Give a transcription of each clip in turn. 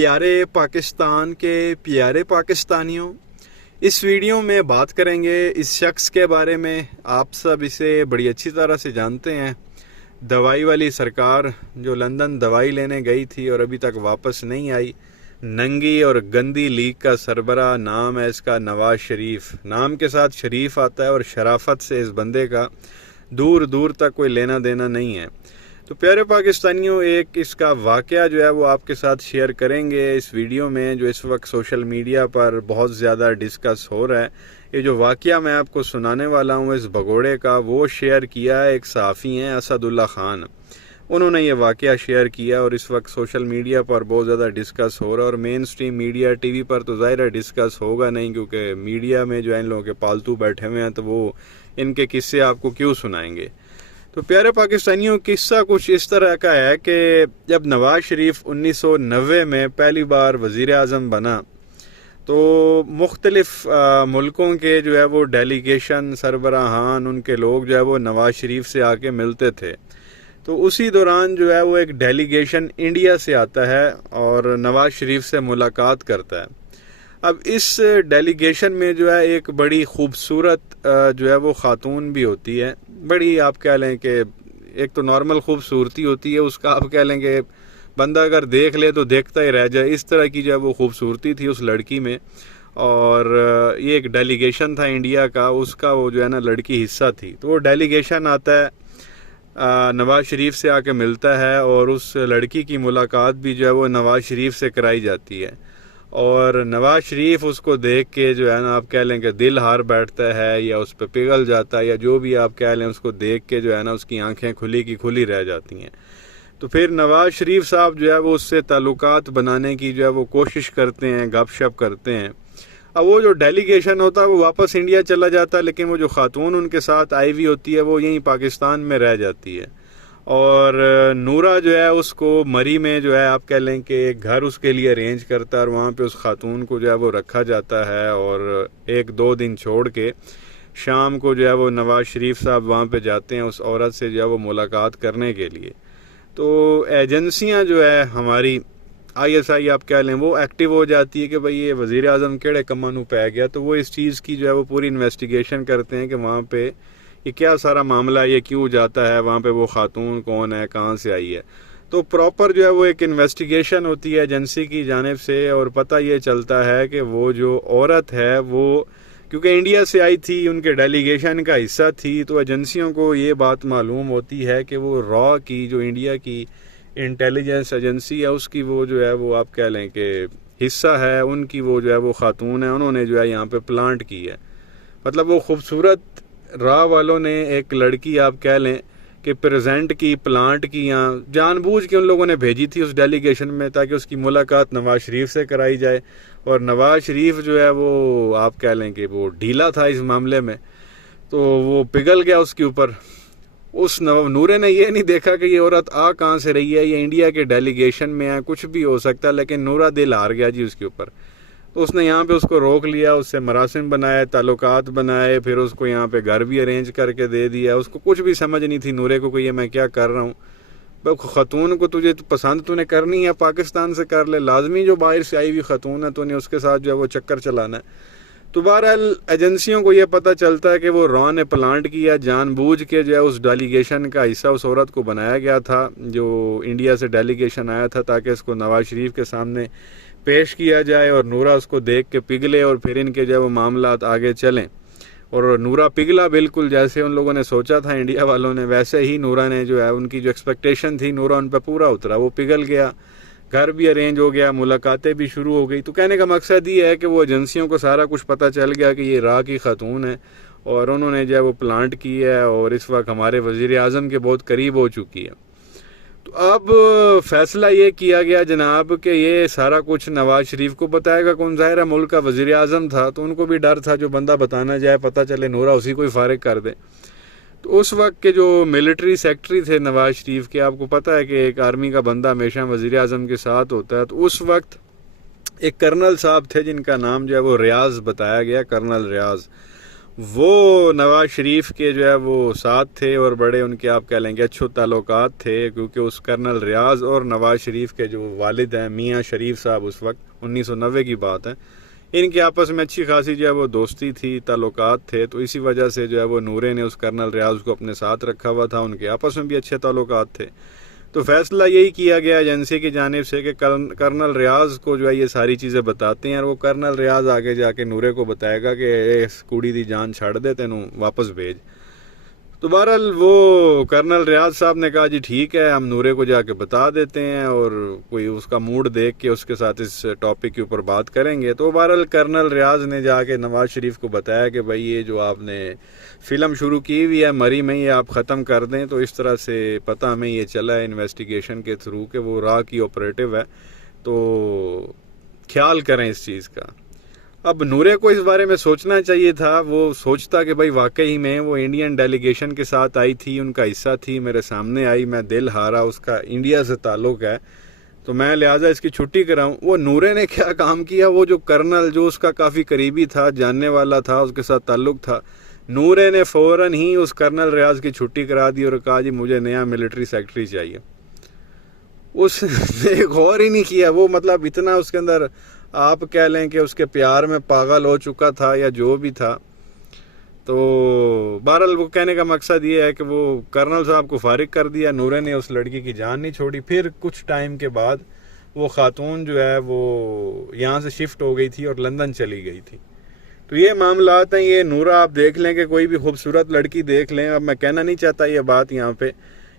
प्यारे पाकिस्तान के प्यारे पाकिस्तानियों, इस वीडियो में बात करेंगे इस शख्स के बारे में। आप सब इसे बड़ी अच्छी तरह से जानते हैं। दवाई वाली सरकार जो लंदन दवाई लेने गई थी और अभी तक वापस नहीं आई। नंगी और गंदी लीग का सरबरा, नाम है इसका नवाज शरीफ। नाम के साथ शरीफ आता है और शराफत से इस बंदे का दूर दूर तक कोई लेना देना नहीं है। तो प्यारे पाकिस्तानियों, एक इसका वाक़या जो है वो आपके साथ शेयर करेंगे इस वीडियो में, जो इस वक्त सोशल मीडिया पर बहुत ज़्यादा डिस्कस हो रहा है। ये जो वाक़या मैं आपको सुनाने वाला हूँ इस भगोड़े का, वो शेयर किया है एक सहाफ़ी हैं असदुल्ला ख़ान। उन्होंने ये वाक़या शेयर किया और इस वक्त सोशल मीडिया पर बहुत ज़्यादा डिस्कस हो रहा है। और मेन स्ट्रीम मीडिया टीवी पर तो ज़ाहिर है डिस्कस होगा नहीं, क्योंकि मीडिया में जो है इन लोगों के पालतू बैठे हुए हैं, तो वो इनके किस्से आपको क्यों सुनाएंगे। तो प्यारे पाकिस्तानियों, किस्सा कुछ इस तरह का है कि जब नवाज शरीफ 1990 में पहली बार वज़ीर आज़म बना, तो मुख्तलिफ़ मुल्कों के जो है वो डेलीगेशन, सरबराहान, उनके लोग जो है वो नवाज शरीफ से आके मिलते थे। तो उसी दौरान जो है वो एक डेलीगेशन इंडिया से आता है और नवाज शरीफ से मुलाकात करता है। अब इस डेलीगेशन में जो है एक बड़ी खूबसूरत जो है वो ख़ातून भी होती है। बड़ी, आप कह लें कि एक तो नॉर्मल खूबसूरती होती है उसका, आप कह लें कि बंदा अगर देख ले तो देखता ही रह जाए, इस तरह की जो है वो खूबसूरती थी उस लड़की में। और ये एक डेलीगेशन था इंडिया का, उसका वो जो है ना लड़की हिस्सा थी। तो वो डेलीगेशन आता है, नवाज शरीफ से आके मिलता है और उस लड़की की मुलाकात भी जो है वो नवाज शरीफ से कराई जाती है। और नवाज शरीफ उसको देख के जो है ना, आप कह लें कि दिल हार बैठता है या उस पर पिघल जाता है, या जो भी आप कह लें, उसको देख के जो है ना उसकी आंखें खुली की खुली रह जाती हैं। तो फिर नवाज शरीफ साहब जो है वो उससे ताल्लुकात बनाने की जो है वो कोशिश करते हैं, गपशप करते हैं। अब वो जो डेलीगेशन होता है वो वापस इंडिया चला जाता है, लेकिन वो जो खातून उनके साथ आई हुई होती है वो यहीं पाकिस्तान में रह जाती है। और नूरा जो है उसको मरी में जो है आप कह लें कि एक घर उसके लिए अरेंज करता है और वहाँ पे उस खातून को जो है वो रखा जाता है। और एक दो दिन छोड़ के शाम को जो है वो नवाज शरीफ साहब वहाँ पे जाते हैं उस औरत से जो है वो मुलाकात करने के लिए। तो एजेंसियाँ जो है हमारी ISI आप कह लें, वो एक्टिव हो जाती है कि भाई ये वज़ीर आज़म केड़े कम्मा नूं पै गया। तो वो इस चीज़ की जो है वो पूरी इन्वेस्टिगेशन करते हैं कि वहाँ पे ये क्या सारा मामला, ये क्यों जाता है वहाँ पे, वो खातून कौन है, कहाँ से आई है। तो प्रॉपर जो है वो एक इन्वेस्टिगेशन होती है एजेंसी की जानिब से, और पता ये चलता है कि वो जो औरत है वो क्योंकि इंडिया से आई थी, उनके डेलीगेशन का हिस्सा थी, तो एजेंसियों को ये बात मालूम होती है कि वो रॉ की, जो इंडिया की इंटेलिजेंस एजेंसी है, उसकी वो जो है वो आप कह लें कि हिस्सा है, उनकी वो जो है वो खातून है, उन्होंने जो है यहाँ पे प्लांट की है। मतलब वो खूबसूरत रॉ वालों ने एक लड़की आप कह लें कि प्रेजेंट की, प्लांट की, यहाँ जानबूझ के उन लोगों ने भेजी थी उस डेलीगेशन में, ताकि उसकी मुलाकात नवाज शरीफ से कराई जाए। और नवाज शरीफ जो है वो आप कह लें कि वो ढीला था इस मामले में, तो वो पिघल गया उसके ऊपर। उस नूरे ने ये नहीं देखा कि ये औरत आ कहाँ से रही है, ये इंडिया के डेलीगेशन में है, कुछ भी हो सकता है, लेकिन नूरा दिल हार गया जी उसके ऊपर। तो उसने यहाँ पे उसको रोक लिया, उससे मरासिम बनाए, ताल्लुकात बनाए, फिर उसको यहाँ पे घर भी अरेंज करके दे दिया। उसको कुछ भी समझ नहीं थी नूरे को कि ये मैं क्या कर रहा हूँ। खतून को तुझे पसंद तूने करनी है, पाकिस्तान से कर ले, लाजमी जो बाहर से आई हुई खतून है तूने उसके साथ जो है वो चक्कर चलाना है। तो बहरहाल एजेंसियों को ये पता चलता है कि वो रॉ ने प्लांट किया, जानबूझ के जो है उस डेलीगेशन का हिस्सा उस औरत को बनाया गया था जो इंडिया से डेलीगेशन आया था, ताकि इसको नवाज शरीफ के सामने पेश किया जाए और नूरा उसको देख के पिघले और फिर इनके जो है वो मामला आगे चलें। और नूरा पिघला बिल्कुल जैसे उन लोगों ने सोचा था इंडिया वालों ने, वैसे ही नूरा ने जो है, उनकी जो एक्सपेक्टेशन थी, नूरा उन पर पूरा उतरा, वो पिघल गया, घर भी अरेंज हो गया, मुलाकातें भी शुरू हो गई। तो कहने का मकसद ये है कि वो एजेंसियों को सारा कुछ पता चल गया कि ये राह की खातून है और उन्होंने जो है वो प्लांट की है और इस वक्त हमारे वज़ीर आज़म के बहुत करीब हो चुकी है। तो अब फैसला ये किया गया जनाब कि ये सारा कुछ नवाज शरीफ को बताएगा कौन, ज़ाहिर है मुल्क का वज़ीर आज़म था, तो उनको भी डर था जो बंदा बताना जाए पता चले नूरा उसी को ही फारिग कर दे। तो उस वक्त के जो मिलिट्री सेक्रेटरी थे नवाज शरीफ के, आपको पता है कि एक आर्मी का बंदा हमेशा वज़ीर आज़म के साथ होता है, तो उस वक्त एक कर्नल साहब थे जिनका नाम जो है वो रियाज बताया गया, कर्नल रियाज। वो नवाज शरीफ के जो है वो साथ थे और बड़े उनके आप कह लेंगे अच्छे ताल्लुकात थे, क्योंकि उस कर्नल रियाज और नवाज शरीफ के जो वालिद हैं मियाँ शरीफ साहब, उस वक्त 1990 की बात है, इनके आपस में अच्छी खासी जो है वो दोस्ती थी, ताल्लुकात थे। तो इसी वजह से जो है वो नूरे ने उस कर्नल रियाज को अपने साथ रखा हुआ था, उनके आपस में भी अच्छे ताल्लुकात थे। तो फैसला यही किया गया एजेंसी की जानिब से कि कर्नल रियाज को जो है ये सारी चीज़ें बताते हैं और वो कर्नल रियाज आगे जाके नूरे को बताएगा कि इस कुड़ी दी जान छड़ दे, तेनू वापस भेज। तो बहरहाल वो कर्नल रियाज साहब ने कहा जी ठीक है, हम नूरे को जाके बता देते हैं और कोई उसका मूड देख के उसके साथ इस टॉपिक के ऊपर बात करेंगे। तो बहरहाल कर्नल रियाज ने जाके नवाज शरीफ को बताया कि भाई ये जो आपने फ़िल्म शुरू की हुई है मरी में, ये आप ख़त्म कर दें। तो इस तरह से पता हमें ये चला है इन्वेस्टिगेशन के थ्रू कि वो राह की ऑपरेटिव है, तो ख्याल करें इस चीज़ का। अब नूरे को इस बारे में सोचना चाहिए था, वो सोचता कि भाई वाकई में वो इंडियन डेलीगेशन के साथ आई थी, उनका हिस्सा थी, मेरे सामने आई, मैं दिल हारा, उसका इंडिया से ताल्लुक़ है, तो मैं लिहाजा इसकी छुट्टी कराऊं। वो नूरे ने क्या काम किया, वो जो कर्नल जो उसका काफ़ी करीबी था, जानने वाला था, उसके साथ ताल्लुक़ था, नूरे ने फ़ौरन ही उस कर्नल रियाज की छुट्टी करा दी और कहा जी मुझे नया मिलिट्री सेक्रेटरी चाहिए। उसने गौर ही नहीं किया, वो मतलब इतना उसके अंदर आप कह लें कि उसके प्यार में पागल हो चुका था या जो भी था। तो बहरहाल वो कहने का मकसद ये है कि वो कर्नल साहब को फारिग कर दिया, नूरे ने उस लड़की की जान नहीं छोड़ी। फिर कुछ टाइम के बाद वो खातून जो है वो यहाँ से शिफ्ट हो गई थी और लंदन चली गई थी। तो ये मामलात हैं, ये नूरा आप देख लें कि कोई भी खूबसूरत लड़की देख लें, अब मैं कहना नहीं चाहता ये बात यहाँ पे,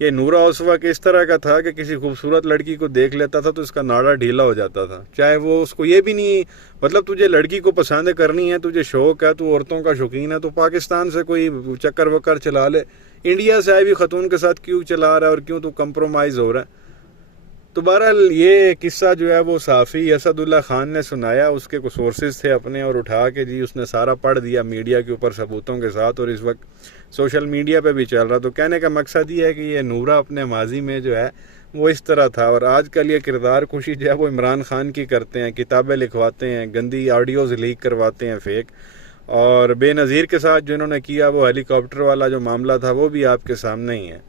ये नूरा उस वक्त इस तरह का था कि किसी खूबसूरत लड़की को देख लेता था तो इसका नाड़ा ढीला हो जाता था, चाहे वो उसको ये भी नहीं, मतलब तुझे लड़की को पसंद करनी है, तुझे शौक है, तू औरतों का शौकीन है, तो पाकिस्तान से कोई चक्कर वक्कर चला ले, इंडिया से आई भी खतून के साथ क्यों चला रहा है और क्यों तू कंप्रोमाइज़ हो रहा है। तो बहरहाल ये किस्सा जो है वो साफ़ी असदुल्ला ख़ान ने सुनाया, उसके कुछ सोर्सेज थे अपने और उठा के जी उसने सारा पढ़ दिया मीडिया के ऊपर सबूतों के साथ, और इस वक्त सोशल मीडिया पे भी चल रहा। तो कहने का मकसद ये है कि ये नूरा अपने माजी में जो है वो इस तरह था, और आजकल ये किरदार खुशी जो है वो इमरान खान की करते हैं, किताबें लिखवाते हैं, गंदी ऑडियोज़ लीक करवाते हैं फेक, और बेनज़ीर के साथ जो इन्होंने किया वो हेलीकॉप्टर वाला जो मामला था वो भी आपके सामने ही है।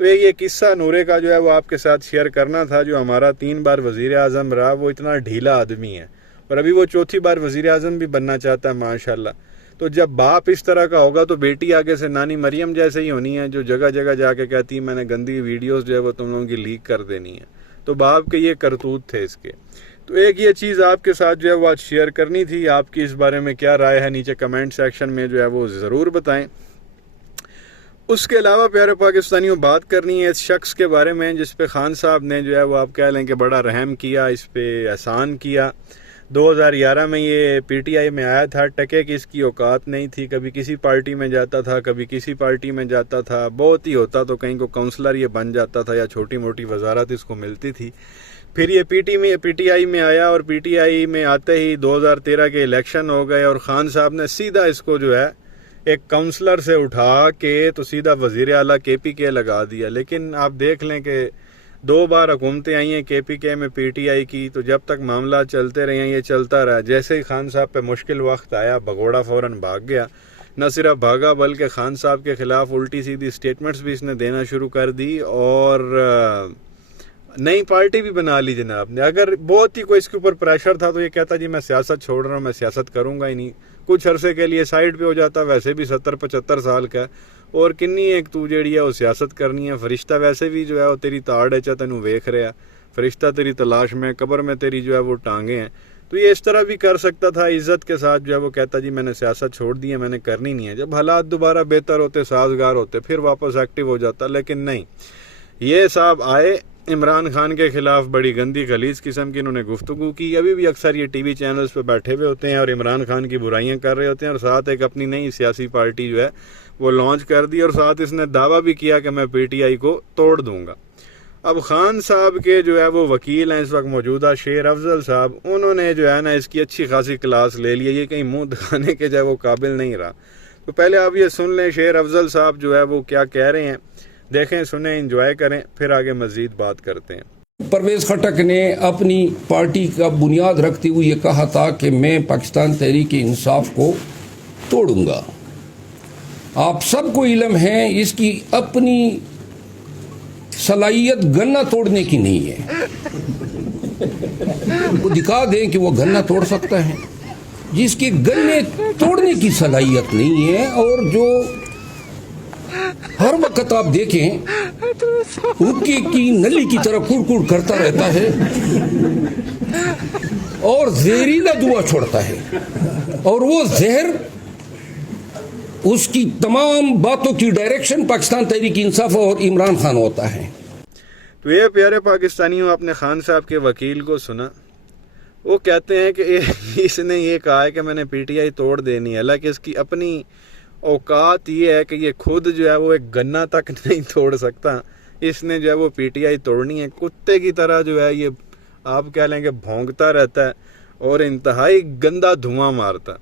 तो ये किस्सा नूरे का जो है वो आपके साथ शेयर करना था। जो हमारा 3 बार वज़ीर आज़म रहा, वो इतना ढीला आदमी है और अभी वो 4थी बार वज़ीर आज़म भी बनना चाहता है माशाल्लाह। तो जब बाप इस तरह का होगा तो बेटी आगे से नानी मरियम जैसे ही होनी है, जो जगह जगह जाके कहती है मैंने गंदी वीडियोस जो है वो तुम लोगों की लीक कर देनी है। तो बाप के ये करतूत थे इसके। तो एक ये चीज़ आपके साथ जो है वो आज शेयर करनी थी। आपकी इस बारे में क्या राय है नीचे कमेंट सेक्शन में जो है वो ज़रूर बताएं। उसके अलावा प्यारे पाकिस्तानियों, बात करनी है इस शख्स के बारे में जिस पे खान साहब ने जो है वो आप कह लें कि बड़ा रहम किया, इस पे एहसान किया। 2011 में ये पीटीआई में आया था, टके की इसकी औकात नहीं थी, कभी किसी पार्टी में जाता था, कभी किसी पार्टी में जाता था, बहुत ही होता तो कहीं को काउंसलर ये बन जाता था या छोटी मोटी वजारत इसको मिलती थी। फिर ये पीटीआई में आया और पीटीआई में आते ही 2013 के इलेक्शन हो गए और ख़ान साहब ने सीधा इसको जो है एक काउंसलर से उठा के तो सीधा वज़ीर आला केपीके लगा दिया। लेकिन आप देख लें कि 2 बार हुकूमतें आई हैं केपीके में पीटीआई की, तो जब तक मामला चलते रहे ये चलता रहा। जैसे ही खान साहब पे मुश्किल वक्त आया भगोड़ा फ़ौरन भाग गया। न सिर्फ भागा बल्कि खान साहब के ख़िलाफ़ उल्टी सीधी स्टेटमेंट्स भी इसने देना शुरू कर दी और नई पार्टी भी बना ली जनाब ने। अगर बहुत ही कोई इसके ऊपर प्रेशर था तो ये कहता जी मैं सियासत छोड़ रहा हूँ, मैं सियासत करूँगा ही नहीं, कुछ अरसे के लिए साइड पे हो जाता। वैसे भी 70-75 साल का और किन्नी एक तू जेड़ी है वो सियासत करनी है। फरिश्ता वैसे भी जो है वो तेरी ताड़ है, चा तेनू वेख रहा, फरिश्ता तेरी तलाश में, कब्र में तेरी जो है वो टांगे हैं। तो ये इस तरह भी कर सकता था, इज्जत के साथ जो है वो कहता जी मैंने सियासत छोड़ दी है, मैंने करनी नहीं है। जब हालात दोबारा बेहतर होते, साजगार होते, फिर वापस एक्टिव हो जाता। लेकिन नहीं, ये साहब आए, इमरान खान के खिलाफ बड़ी गंदी गलीज किस्म की इन्होंने गुफ्तगू की। अभी भी अक्सर ये टीवी चैनल्स पे बैठे हुए होते हैं और इमरान खान की बुराइयां कर रहे होते हैं और साथ एक अपनी नई सियासी पार्टी जो है वो लॉन्च कर दी और साथ इसने दावा भी किया कि मैं पीटीआई को तोड़ दूंगा। अब खान साहब के जो है वो वकील हैं इस वक्त मौजूदा शेर अफजल साहब, उन्होंने जो है ना इसकी अच्छी खासी क्लास ले ली है। ये कहीं मुंह दिखाने के जो है वो काबिल नहीं रहा। तो पहले आप ये सुन लें शेर अफजल साहब जो है वो क्या कह रहे हैं, देखें, सुने, एंजॉय करें, फिर आगे मजीद बात करते हैं। परवेज खटक ने अपनी पार्टी का बुनियाद रखते हुए ये कहा था कि मैं पाकिस्तान तहरीक इंसाफ को तोड़ूंगा। आप सबको इल्म है इसकी अपनी सलाहियत गन्ना तोड़ने की नहीं है। वो दिखा दें कि वो गन्ना तोड़ सकता है, जिसके गन्ने तोड़ने की सलाहियत नहीं है और जो हर वक्त आप देखें हुक्के की नली की तरह कुड़ करता रहता है और जहरीला धुआं छोड़ता है, और वो जहर उसकी तमाम बातों की डायरेक्शन पाकिस्तान तहरीक इंसाफ और इमरान खान होता है। तो ये प्यारे पाकिस्तानियों, आपने खान साहब के वकील को सुना। वो कहते हैं कि इसने ये कहा है कि मैंने पीटीआई तोड़ देनी है, हालांकि इसकी अपनी औकात ये है कि ये खुद जो है वो एक गन्ना तक नहीं तोड़ सकता। इसने जो है वो पीटीआई तोड़नी है। कुत्ते की तरह जो है ये आप कह लेंगे भौंकता रहता है और इंतहाई गंदा धुआं मारता,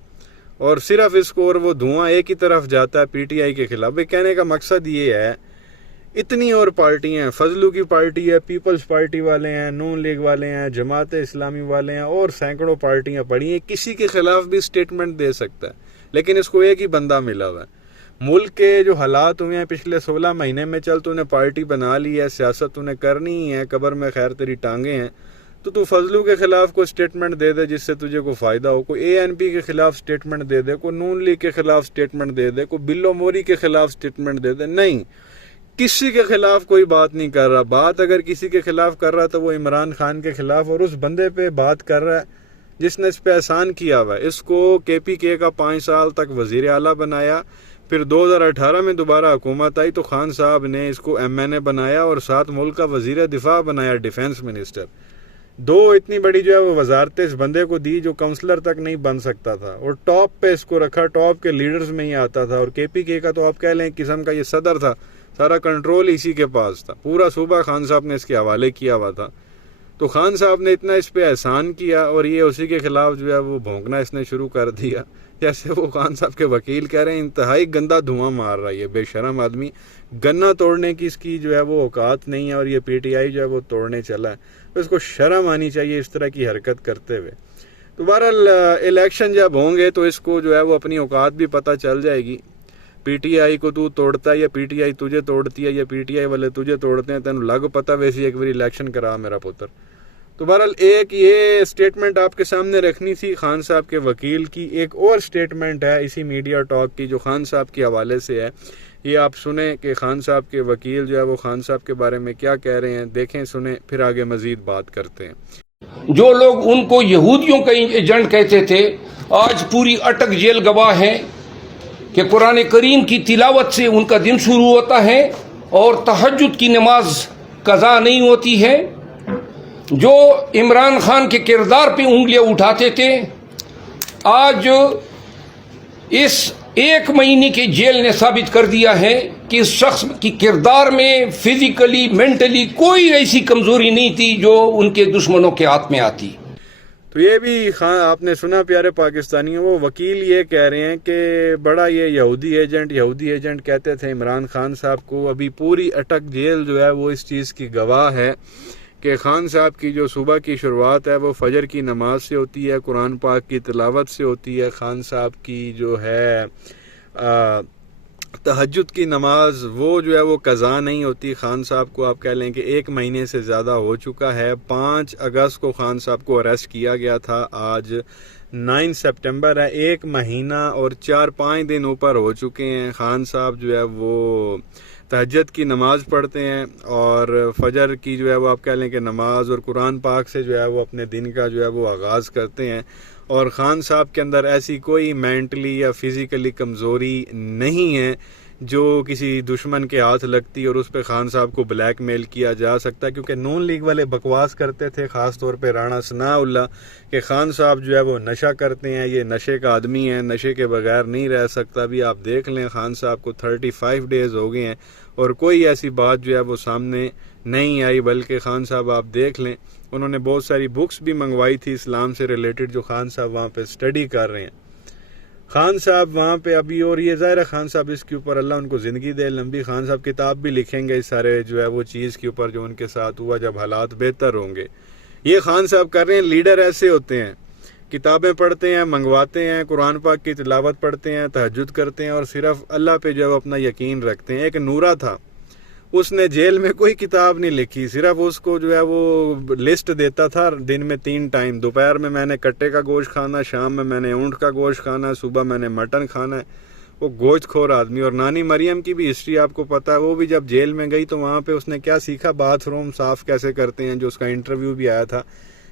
और सिर्फ इसको और वो धुआं एक ही तरफ जाता है पीटीआई के खिलाफ। भाई कहने का मकसद ये है, इतनी और पार्टियां हैं, फजलू की पार्टी है, पीपल्स पार्टी वाले हैं, नून लीग वाले हैं, जमात इस्लामी वाले हैं, और सैकड़ों पार्टियां पड़ी हैं। किसी के खिलाफ भी स्टेटमेंट दे सकता है, लेकिन इसको एक ही बंदा मिला हुआ है। मुल्क के जो हालात हुए हैं पिछले 16 महीने में, चल तूने पार्टी बना ली है, सियासत तूने करनी ही है, कब्र में खैर तेरी टांगे हैं, तो तू फजलू के खिलाफ कोई स्टेटमेंट दे दे जिससे तुझे को फायदा हो। कोई एएनपी के खिलाफ स्टेटमेंट दे दे, कोई नून लीग के खिलाफ स्टेटमेंट दे दे, कोई बिल्लो मोरी के खिलाफ स्टेटमेंट दे दे। नहीं, किसी के खिलाफ कोई बात नहीं कर रहा। बात अगर किसी के खिलाफ कर रहा तो वो इमरान खान के खिलाफ और उस बंदे पे बात कर रहा है जिसने इस पे एहसान किया हुआ है। इसको केपीके का 5 साल तक वजीर आला बनाया, फिर 2018 में दोबारा हुकूमत आई तो खान साहब ने इसको MNA बनाया और साथ मुल्क का वजीर दिफा बनाया, डिफेंस मिनिस्टर। 2 इतनी बड़ी जो है वो वजारतें इस बंदे को दी जो काउंसलर तक नहीं बन सकता था, और टॉप पे इसको रखा, टॉप के लीडर्स में ही आता था। और केपीके का तो आप कह लें किस्म का ये सदर था, सारा कंट्रोल इसी के पास था, पूरा सूबा खान साहब ने इसके हवाले किया हुआ था। तो खान साहब ने इतना इस पे एहसान किया और ये उसी के खिलाफ जो है वो भौंकना इसने शुरू कर दिया। जैसे वो खान साहब के वकील कह रहे हैं इंतहाई गंदा धुआं मार रहा है ये बेशरम आदमी, गन्ना तोड़ने की इसकी जो है वो औकात नहीं है, और ये पीटीआई जो है वो तोड़ने चला है। तो इसको शर्म आनी चाहिए इस तरह की हरकत करते हुए। तो बहरहाल इलेक्शन जब होंगे तो इसको जो है वो अपनी औकात भी पता चल जाएगी। पीटीआई को तू तोड़ता है या पीटीआई तुझे तोड़ती है या पीटीआई वाले तुझे तोड़ते हैं, तेन लग पता वैसे एक बार इलेक्शन करा मेरा पुत्र। तो बहरहाल एक ये स्टेटमेंट आपके सामने रखनी थी खान साहब के वकील की। एक और स्टेटमेंट है इसी मीडिया टॉक की जो खान साहब के हवाले से है, ये आप सुने कि खान साहब के वकील जो है वो खान साहब के बारे में क्या कह रहे हैं। देखें, सुने, फिर आगे मजीद बात करते हैं। जो लोग उनको यहूदियों का एजेंट कहते थे, आज पूरी अटक जेल गवाह है कि कुरान करीम की तिलावत से उनका दिन शुरू होता है और तहज्जुद की नमाज कज़ा नहीं होती है। जो इमरान खान के किरदार पे उंगलियां उठाते थे, आज इस 1 महीने के जेल ने साबित कर दिया है कि इस शख्स की किरदार में फिजिकली मेंटली कोई ऐसी कमजोरी नहीं थी जो उनके दुश्मनों के हाथ में आती। तो ये भी खान आपने सुना प्यारे पाकिस्तानियों, वो वकील ये कह रहे हैं कि बड़ा ये यहूदी एजेंट कहते थे इमरान खान साहब को। अभी पूरी अटक जेल जो है वो इस चीज़ की गवाह है कि खान साहब की जो सुबह की शुरुआत है वो फजर की नमाज से होती है, कुरान पाक की तिलावत से होती है। खान साहब की जो है तहज्जुद की नमाज वो जो है वो कज़ा नहीं होती। खान साहब को आप कह लें कि 1 महीने से ज़्यादा हो चुका है। 5 अगस्त को खान साहब को अरेस्ट किया गया था, आज 9 सितंबर है। 1 महीना और 4-5 दिन ऊपर हो चुके हैं। खान साहब जो है वो तहज्जुद की नमाज पढ़ते हैं और फजर की जो है वो आप कह लें कि नमाज और कुरान पाक से जो है वो अपने दिन का जो है वो आगाज़ करते हैं। और ख़ान साहब के अंदर ऐसी कोई मेंटली या फिज़िकली कमज़ोरी नहीं है जो किसी दुश्मन के हाथ लगती और उस पर ख़ान साहब को ब्लैकमेल किया जा सकता है। क्योंकि नून लीग वाले बकवास करते थे, ख़ास तौर पे राणा सनाउल्लाह, कि ख़ान साहब जो है वो नशा करते हैं, ये नशे का आदमी है, नशे के बगैर नहीं रह सकता। भी आप देख लें ख़ान साहब को 35 डेज़ हो गए हैं और कोई ऐसी बात जो है वो सामने नहीं आई। बल्कि ख़ान साहब आप देख लें, उन्होंने बहुत सारी बुक्स भी मंगवाई थी इस्लाम से रिलेटेड जो ख़ान साहब वहाँ पे स्टडी कर रहे हैं। ख़ान साहब वहाँ पे अभी, और ये ज़ाहिर है ख़ान साहब इसके ऊपर अल्लाह उनको ज़िंदगी दे लंबी, ख़ान साहब किताब भी लिखेंगे इस सारे जो है वो चीज़ के ऊपर जो उनके साथ हुआ जब हालात बेहतर होंगे। ये ख़ान साहब कर रहे हैं। लीडर ऐसे होते हैं किताबें पढ़ते हैं, मंगवाते हैं, कुरान पाक की तिलावत पढ़ते हैं, तहज्जुद करते हैं और सिर्फ अल्लाह पे जो है वो अपना यकीन रखते हैं। एक नूरा था, उसने जेल में कोई किताब नहीं लिखी, सिर्फ उसको जो है वो लिस्ट देता था दिन में 3 टाइम, दोपहर में मैंने कट्टे का गोश्त खाना, शाम में मैंने ऊँट का गोश्त खाना, सुबह मैंने मटन खाना है। वो गोश्तखोर आदमी। और नानी मरियम की भी हिस्ट्री आपको पता है, वो भी जब जेल में गई तो वहाँ पे उसने क्या सीखा, बाथरूम साफ़ कैसे करते हैं, जो उसका इंटरव्यू भी आया था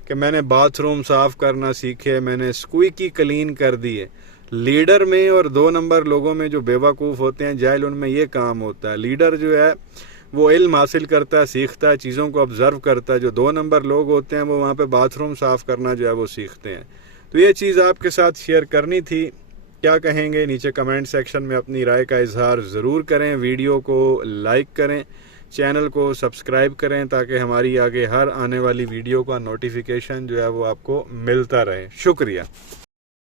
कि मैंने बाथरूम साफ़ करना सीखे, मैंने स्क्वीकी क्लीन कर दी है। लीडर में और 2 नंबर लोगों में जो बेवकूफ़ होते हैं जाहिल, उनमें ये काम होता है। लीडर जो है वो इल्म हासिल करता है, सीखता है, चीज़ों को ऑब्ज़र्व करता है। जो 2 नंबर लोग होते हैं वो वहाँ पे बाथरूम साफ़ करना जो है वो सीखते हैं। तो ये चीज़ आपके साथ शेयर करनी थी। क्या कहेंगे नीचे कमेंट सेक्शन में अपनी राय का इजहार ज़रूर करें। वीडियो को लाइक करें, चैनल को सब्सक्राइब करें ताकि हमारी आगे हर आने वाली वीडियो का नोटिफिकेशन जो है वो आपको मिलता रहे। शुक्रिया।